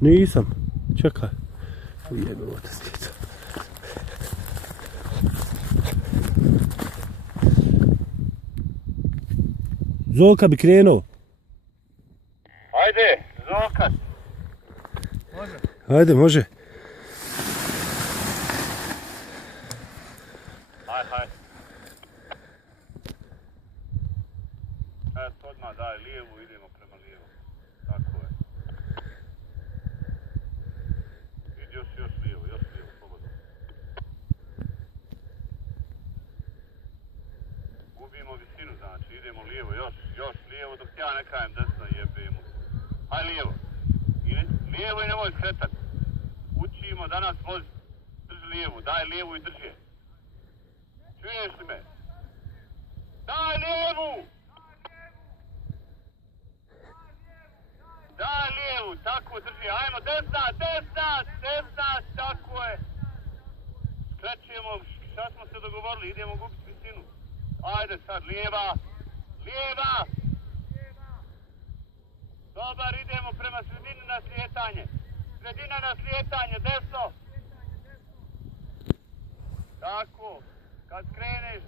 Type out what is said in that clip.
Nisam. Čekaj. Jebilo te skica. Zoka bi krenuo. Ajde, Zoka. Može? Ajde, može. Hajde. Eto, odmah daj lijevu, idemo prema lijevu. Tako je. Idi još lijevo, slobodno. Gubimo visinu, znači, idemo lijevo, još lijevo, dok ja ne kajem desno, jebimo. Haj lijevo. Lijevo i nemoj skretat. Učimo danas vozi. Drži lijevu, daj lijevu i drži je. Čuješ li me? Daj lijevu! Daj lijevu, tako drži. Ajmo, desna, tako je. Skrećemo, šta smo se dogovorili, idemo gubiti visinu. Ajde sad, lijeva. Dobar, idemo prema sredini na slijetanje. Sredina na slijetanje, desno. Tako, kad kreneš,